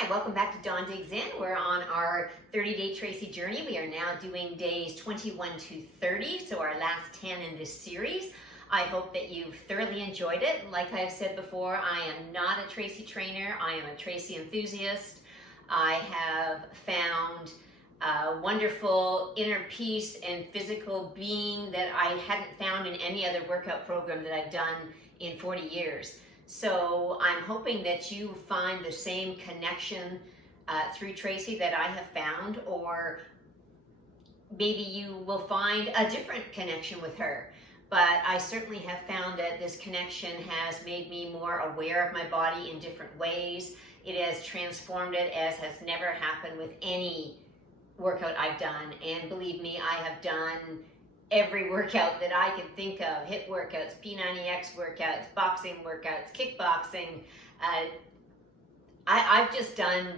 Hi, welcome back to Dawn Digs In. We're on our 30-day Tracy journey. We are now doing days 21 to 30, so our last 10 in this series. I hope that you've thoroughly enjoyed it. Like I've said before, I am not a Tracy trainer. I am a Tracy enthusiast. I have found a wonderful inner peace and physical being that I hadn't found in any other workout program that I've done in 40 years. So I'm hoping that you find the same connection through Tracy that I have found, or maybe you will find a different connection with her. But I certainly have found that this connection has made me more aware of my body in different ways. It has transformed it as has never happened with any workout I've done. And believe me, I have done every workout that I could think of: HIIT workouts, P90X workouts, boxing workouts, kickboxing. I've just done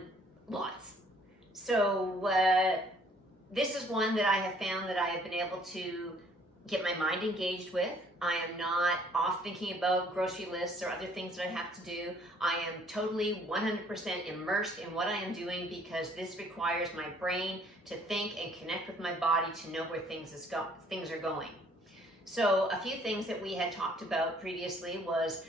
lots. So this is one that I have found that I have been able to get my mind engaged with. I am not off thinking about grocery lists or other things that I have to do. I am totally 100% immersed in what I am doing because this requires my brain to think and connect with my body to know where things are going. So a few things that we had talked about previously was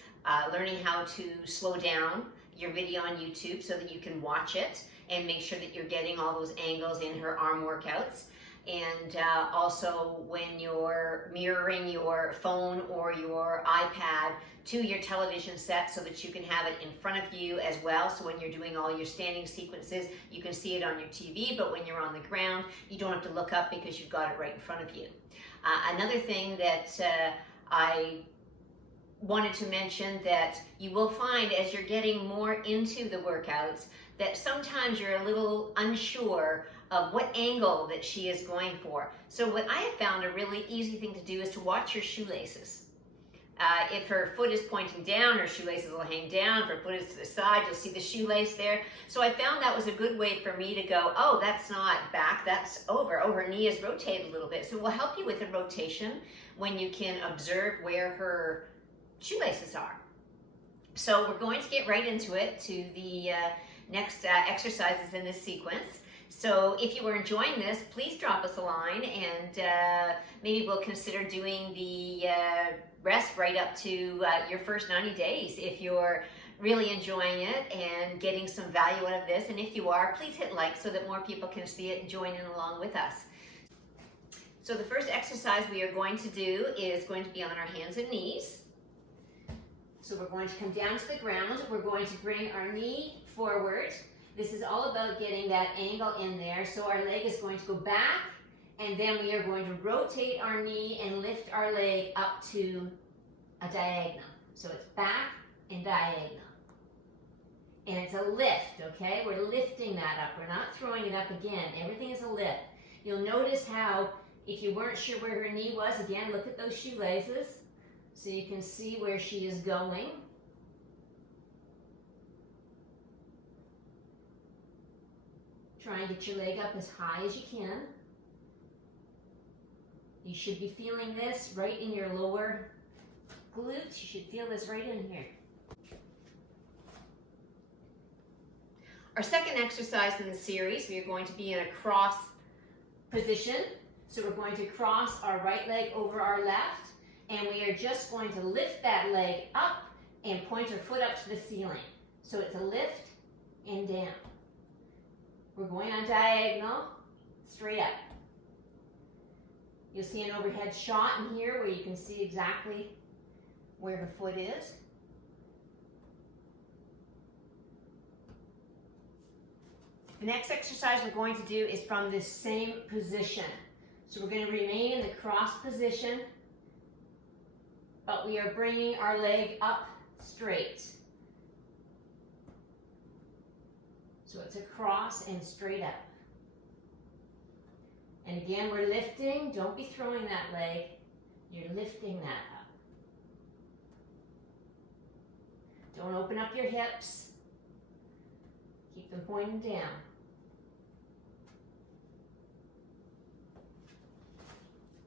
learning how to slow down your video on YouTube so that you can watch it and make sure that you're getting all those angles in her arm workouts. And also when you're mirroring your phone or your iPad to your television set so that you can have it in front of you as well. So when you're doing all your standing sequences, you can see it on your TV, but when you're on the ground, you don't have to look up because you've got it right in front of you. Another thing that I wanted to mention that you will find as you're getting more into the workouts that sometimes you're a little unsure of what angle that she is going for. So what I have found a really easy thing to do is to watch your shoelaces. If her foot is pointing down, her shoelaces will hang down. If her foot is to the side, you'll see the shoelace there. So I found that was a good way for me to go, oh, that's not back, that's over. Oh, her knee is rotated a little bit. So it will help you with the rotation when you can observe where her shoelaces are. So we're going to get right into it, to the next exercises in this sequence. So if you were enjoying this, please drop us a line, and maybe we'll consider doing the rest right up to your first 90 days if you're really enjoying it and getting some value out of this. And if you are, please hit like so that more people can see it and join in along with us. So the first exercise we are going to do is going to be on our hands and knees. So we're going to come down to the ground. We're going to bring our knee forward. This is all about getting that angle in there. So our leg is going to go back, and then we are going to rotate our knee and lift our leg up to a diagonal. So it's back and diagonal. And it's a lift, okay? We're lifting that up. We're not throwing it up again. Everything is a lift. You'll notice how, if you weren't sure where her knee was, again, look at those shoelaces so you can see where she is going. Try and get your leg up as high as you can. You should be feeling this right in your lower glutes. You should feel this right in here. Our second exercise in the series, we are going to be in a cross position. So we're going to cross our right leg over our left, and we are just going to lift that leg up and point our foot up to the ceiling. So it's a lift and down. We're going on diagonal, straight up. You'll see an overhead shot in here where you can see exactly where her foot is. The next exercise we're going to do is from this same position. So we're going to remain in the cross position, but we are bringing our leg up straight. So it's a cross and straight up. And again, we're lifting. Don't be throwing that leg. You're lifting that up. Don't open up your hips. Keep them pointing down.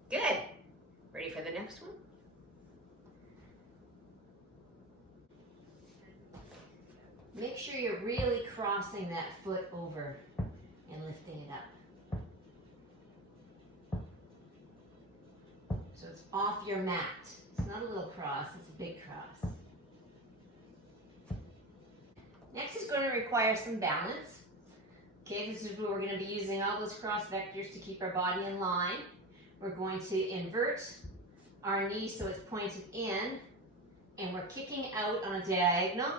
Good. Ready for the next one? Make sure you're really crossing that foot over and lifting it up. So it's off your mat. It's not a little cross, it's a big cross. Next is going to require some balance. Okay, this is where we're going to be using all those cross vectors to keep our body in line. We're going to invert our knee so it's pointed in, and we're kicking out on a diagonal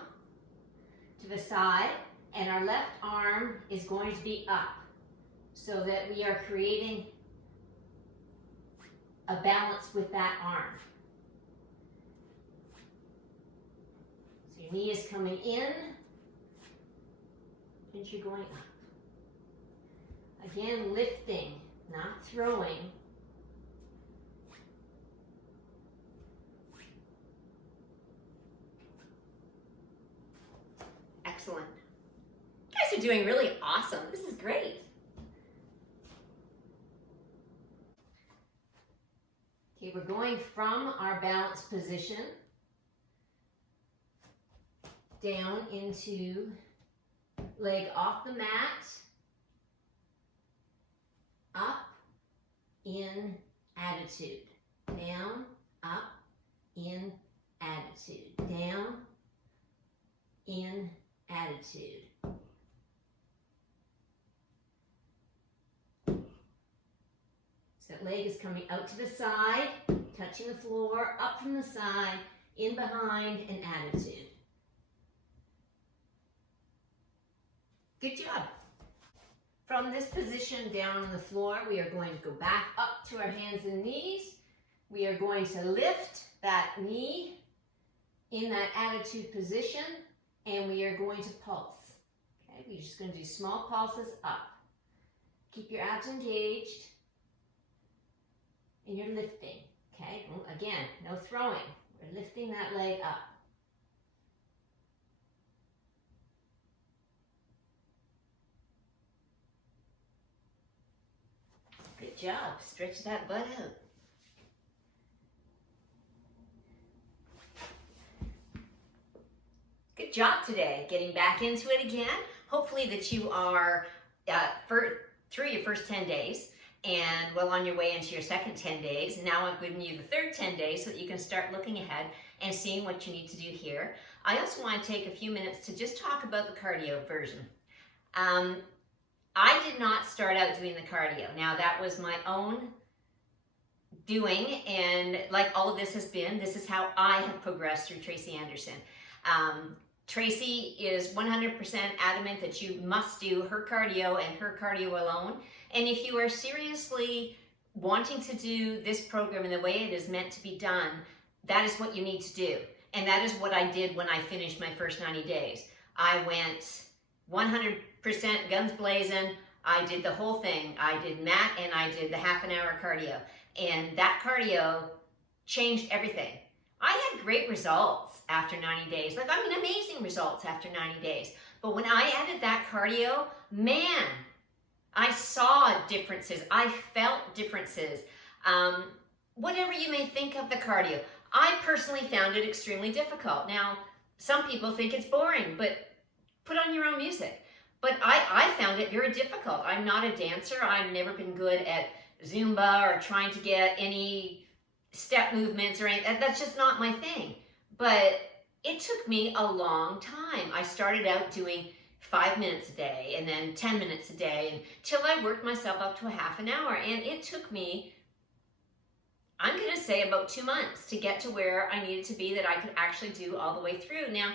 to the side, and our left arm is going to be up so that we are creating a balance with that arm. So your knee is coming in and you're going up. Again, lifting, not throwing. Excellent. You guys are doing really awesome. This is great. Okay, we're going from our balanced position down into leg off the mat, up, in, attitude, down, up, in, attitude, down, in, attitude. So that leg is coming out to the side, touching the floor, up from the side, in behind, and attitude. Good job. From this position down on the floor, we are going to go back up to our hands and knees. We are going to lift that knee in that attitude position, and we are going to pulse. Okay, we're just going to do small pulses up. Keep your abs engaged, and you're lifting. Okay, again, no throwing. We're lifting that leg up. Good job. Stretch that butt out. Good job today. Getting back into it again. Hopefully that you are through your first 10 days and well on your way into your second 10 days. Now I'm giving you the third 10 days so that you can start looking ahead and seeing what you need to do here. I also want to take a few minutes to just talk about the cardio version. I did not start out doing the cardio. Now that was my own doing, and like all of this has been, this is how I have progressed through Tracy Anderson. Tracy is 100% adamant that you must do her cardio and her cardio alone. And if you are seriously wanting to do this program in the way it is meant to be done, that is what you need to do. And that is what I did when I finished my first 90 days. I went 100% guns blazing. I did the whole thing. I did mat and I did the half an hour cardio. And that cardio changed everything. I had great results after 90 days. Amazing results after 90 days. But when I added that cardio, man, I saw differences. I felt differences. Whatever you may think of the cardio, I personally found it extremely difficult. Now, some people think it's boring, but put on your own music. But I found it very difficult. I'm not a dancer. I've never been good at Zumba or trying to get any step movements or anything. That's just not my thing. But it took me a long time. I started out doing 5 minutes a day and then 10 minutes a day until I worked myself up to a half an hour. And it took me, I'm going to say, about 2 months to get to where I needed to be that I could actually do all the way through. Now,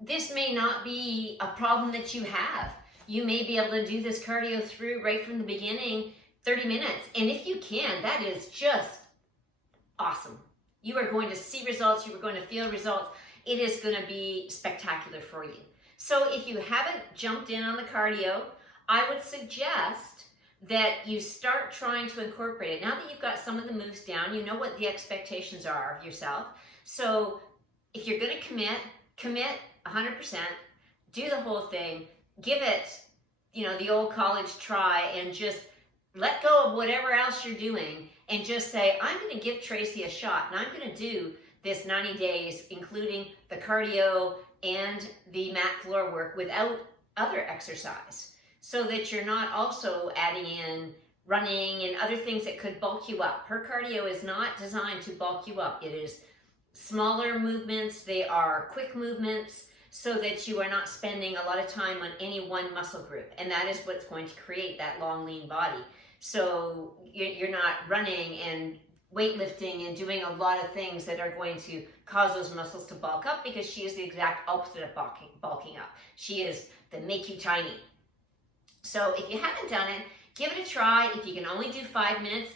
this may not be a problem that you have. You may be able to do this cardio through right from the beginning, 30 minutes. And if you can, that is just awesome. You are going to see results. You are going to feel results. It is going to be spectacular for you. So if you haven't jumped in on the cardio, I would suggest that you start trying to incorporate it. Now that you've got some of the moves down, you know what the expectations are of yourself. So if you're going to commit 100%, do the whole thing, give it, the old college try, and just let go of whatever else you're doing and just say, I'm going to give Tracy a shot, and I'm going to do this 90 days, including the cardio and the mat floor work without other exercise, so that you're not also adding in running and other things that could bulk you up. Her cardio is not designed to bulk you up. It is smaller movements, they are quick movements, so that you are not spending a lot of time on any one muscle group. And that is what's going to create that long, lean body. So you're not running and weightlifting and doing a lot of things that are going to cause those muscles to bulk up, because she is the exact opposite of bulking up. She is the make you tiny. So if you haven't done it, give it a try. If you can only do 5 minutes,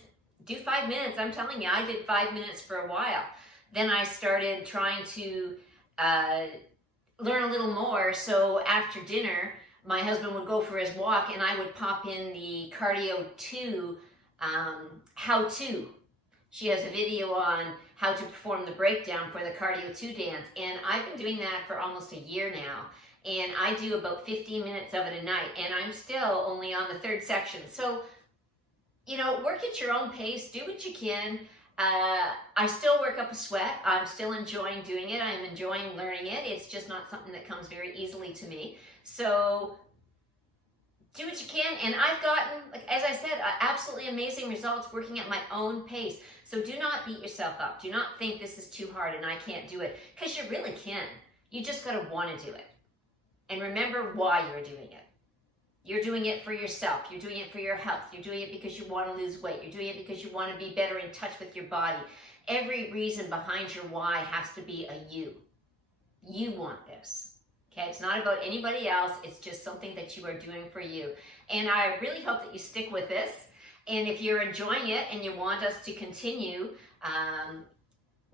do 5 minutes. I'm telling you, I did 5 minutes for a while. Then I started trying to learn a little more. So after dinner, my husband would go for his walk and I would pop in the cardio 2 how-to. She has a video on how to perform the breakdown for the cardio 2 dance. And I've been doing that for almost a year now. And I do about 15 minutes of it a night. And I'm still only on the 3rd section. So, you know, work at your own pace. Do what you can. I still work up a sweat. I'm still enjoying doing it. I'm enjoying learning it. It's just not something that comes very easily to me. So do what you can. And I've gotten, like, as I said, absolutely amazing results working at my own pace. So do not beat yourself up. Do not think this is too hard and I can't do it, because you really can. You just got to want to do it. And remember why you're doing it. You're doing it for yourself. You're doing it for your health. You're doing it because you want to lose weight. You're doing it because you want to be better in touch with your body. Every reason behind your why has to be a you. You want this. Okay? It's not about anybody else. It's just something that you are doing for you. And I really hope that you stick with this. And if you're enjoying it and you want us to continue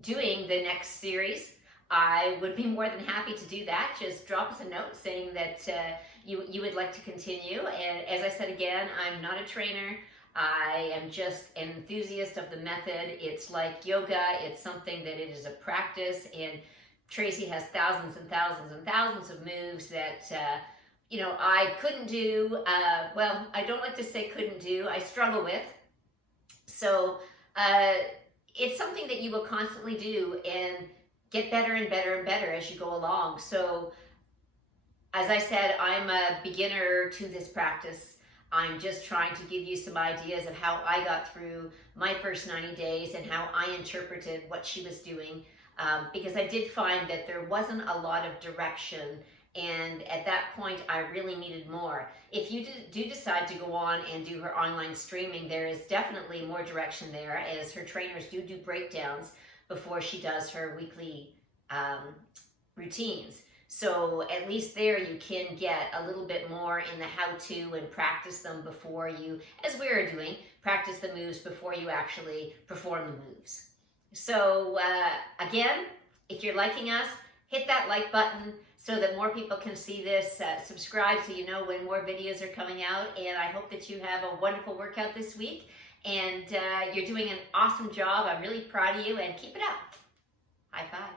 doing the next series, I would be more than happy to do that. Just drop us a note saying that you would like to continue. And as I said again, I'm not a trainer. I am just an enthusiast of the method. It's like yoga. It's something that it is a practice. And Tracy has thousands and thousands and thousands of moves that, you know, I couldn't do. Well, I don't like to say couldn't do. I struggle with. So it's something that you will constantly do and get better and better and better as you go along. So as I said, I'm a beginner to this practice. I'm just trying to give you some ideas of how I got through my first 90 days and how I interpreted what she was doing, because I did find that there wasn't a lot of direction, and at that point I really needed more. If you do decide to go on and do her online streaming, there is definitely more direction there, as her trainers do breakdowns before she does her weekly routines. So at least there you can get a little bit more in the how-to and practice them before you, as we're doing, practice the moves before you actually perform the moves. So again, if you're liking us, hit that like button so that more people can see this. Subscribe so you know when more videos are coming out. And I hope that you have a wonderful workout this week. And you're doing an awesome job. I'm really proud of you, and keep it up. High five.